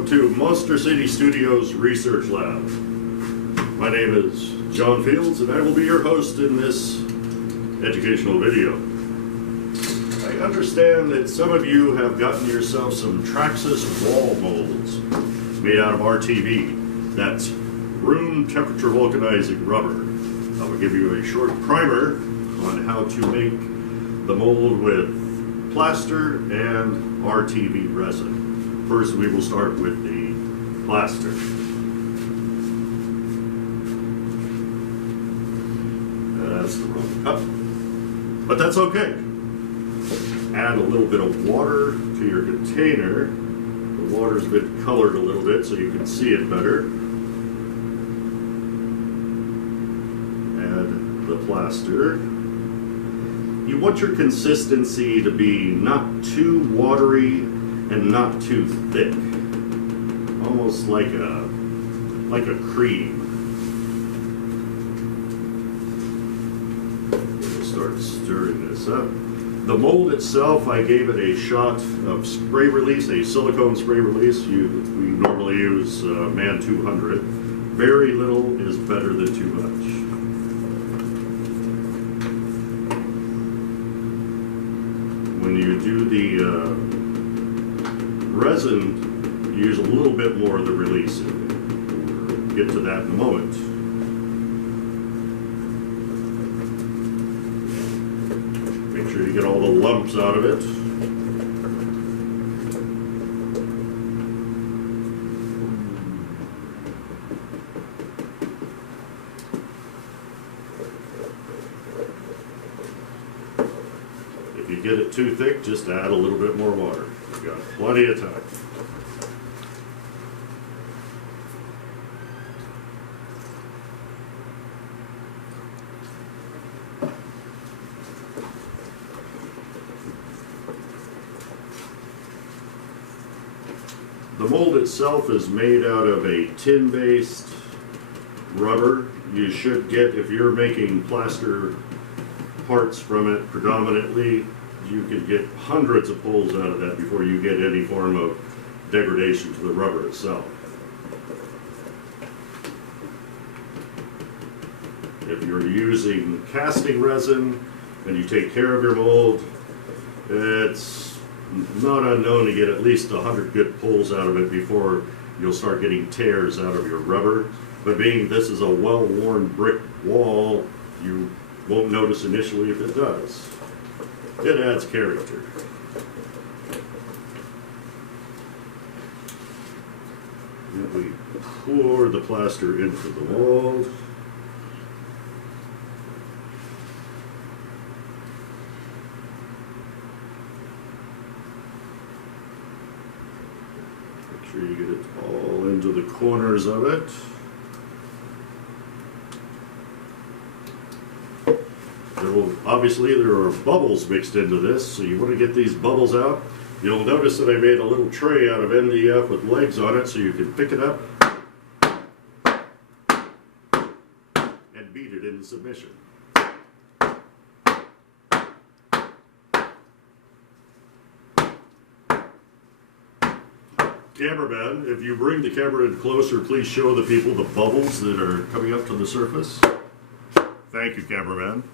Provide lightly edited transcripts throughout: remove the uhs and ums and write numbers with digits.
Welcome to Monster City Studios Research Lab. My name is John Fields and I will be your host in this educational video. I understand that some of you have gotten yourself some Traxxas wall molds made out of RTV. That's room temperature vulcanizing rubber. I will give you a short primer on how to make the mold with plaster and RTV resin. First, we will start with the plaster. That's the wrong cup, but that's okay. Add a little bit of water to your container. The water's been colored a little bit so you can see it better. Add the plaster. You want your consistency to be not too watery and not too thick, almost like a cream. We'll start stirring this up. The mold itself, I gave it a shot of spray release, a silicone spray release. We normally use Man 200. Very little is better than too much. When you do the resin, use a little bit more of the release. We'll get to that in a moment. Make sure you get all the lumps out of it. If you get it too thick, just add a little bit more water. You've got plenty of time. The mold itself is made out of a tin-based rubber. You should get, if you're making plaster parts from it predominantly, you could get hundreds of pulls out of that before you get any form of degradation to the rubber itself. If you're using casting resin and you take care of your mold, it's not unknown to get at least 100 good pulls out of it before you'll start getting tears out of your rubber. But being this is a well-worn brick wall, you won't notice initially if it does. It adds character. And we pour the plaster into the mold. Make sure you get it all into the corners of it. Obviously there are bubbles mixed into this, so you want to get these bubbles out. You'll notice that I made a little tray out of MDF with legs on it so you can pick it up and beat it into submission. Cameraman, if you bring the camera in closer, please show the people the bubbles that are coming up to the surface. Thank you, cameraman.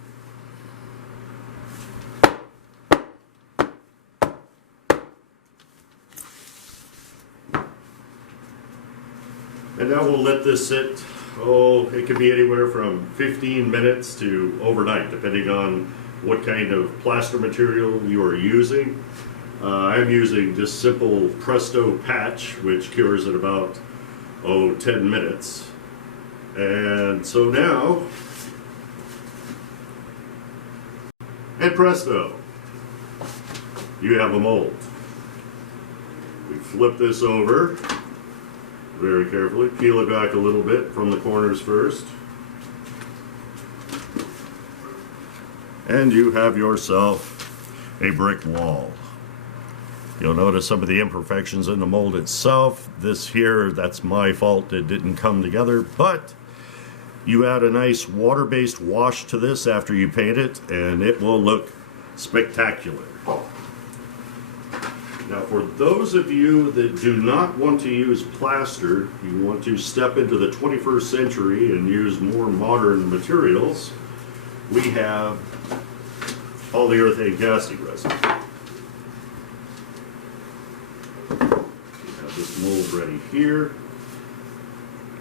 And now we'll let this sit, it can be anywhere from 15 minutes to overnight, depending on what kind of plaster material you are using. I'm using just simple Presto patch, which cures in about, 10 minutes. And so now, and presto, you have a mold. We flip this over very carefully, peel it back a little bit from the corners first, and you have yourself a brick wall. You'll notice some of the imperfections in the mold itself. This here, that's my fault, it didn't come together, but you add a nice water-based wash to this after you paint it and it will look spectacular. Now, for those of you that do not want to use plaster, you want to step into the 21st century and use more modern materials, we have polyurethane casting resin. We have this mold ready here.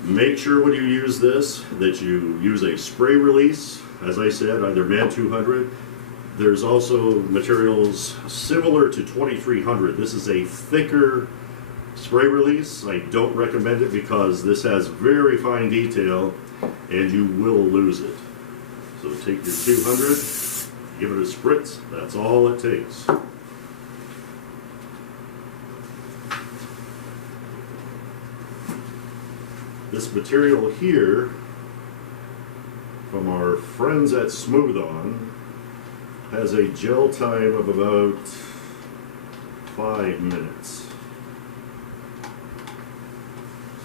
Make sure when you use this that you use a spray release, as I said, either MAN 200. There's also materials similar to 2300. This is a thicker spray release. I don't recommend it because this has very fine detail and you will lose it. So take your 200, give it a spritz. That's all it takes. This material here from our friends at Smooth On has a gel time of about 5 minutes.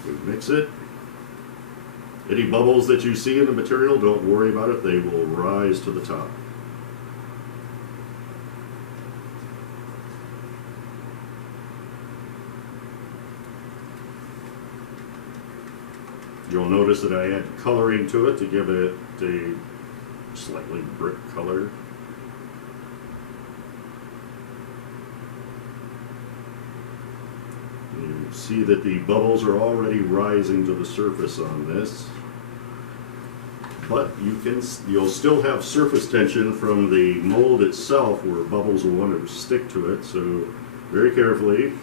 We mix it. Any bubbles that you see in the material, don't worry about it, they will rise to the top. You'll notice that I add coloring to it to give it a slightly brick color. You see that the bubbles are already rising to the surface on this, but you'll still have surface tension from the mold itself where bubbles will want to stick to it. So very carefully,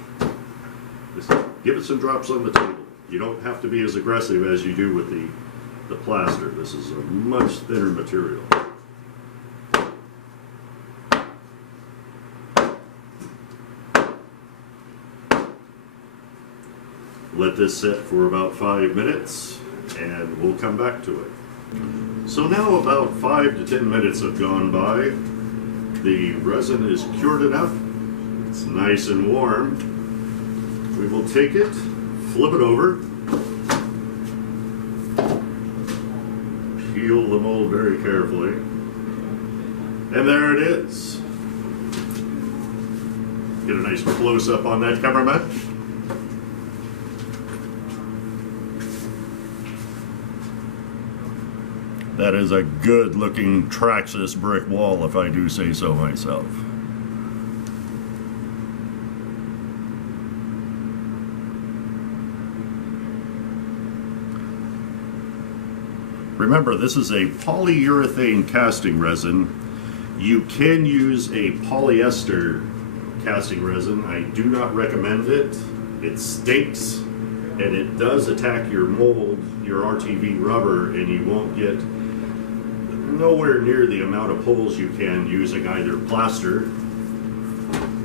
just give it some drops on the table. You don't have to be as aggressive as you do with the plaster. This is a much thinner material. Let this sit for about 5 minutes and we'll come back to it. So now about 5 to 10 minutes have gone by. The resin is cured enough. It's nice and warm. We will take it, flip it over, peel the mold very carefully, and there it is. Get a nice close-up on that, cameraman. That is a good-looking Traxxas brick wall, if I do say so myself. Remember, this is a polyurethane casting resin. You can use a polyester casting resin. I do not recommend it. It stinks, and it does attack your mold, your RTV rubber, and you won't get nowhere near the amount of pulls you can using either plaster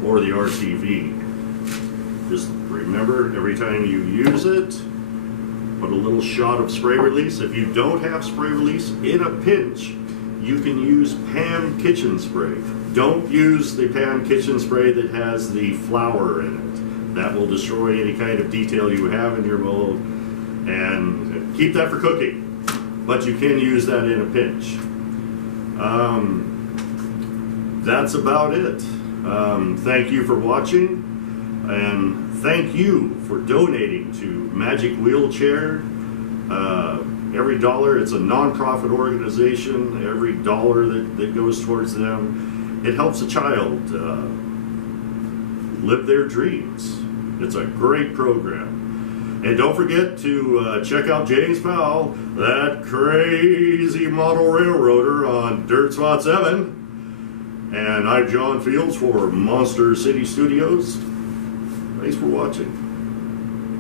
or the RTV. Just remember, every time you use it, put a little shot of spray release. If you don't have spray release, in a pinch, you can use Pam kitchen spray. Don't use the Pam kitchen spray that has the flour in it. That will destroy any kind of detail you have in your mold, and keep that for cooking. But you can use that in a pinch. That's about it. Thank you for watching, and thank you for donating to Magic Wheelchair. Every dollar, it's a non-profit organization. Every dollar that goes towards them, it helps a child live their dreams. It's a great program. And don't forget to check out James Powell, that crazy model railroader, on Dirt Spot 7. And I'm John Fields for Monster City Studios. Thanks for watching.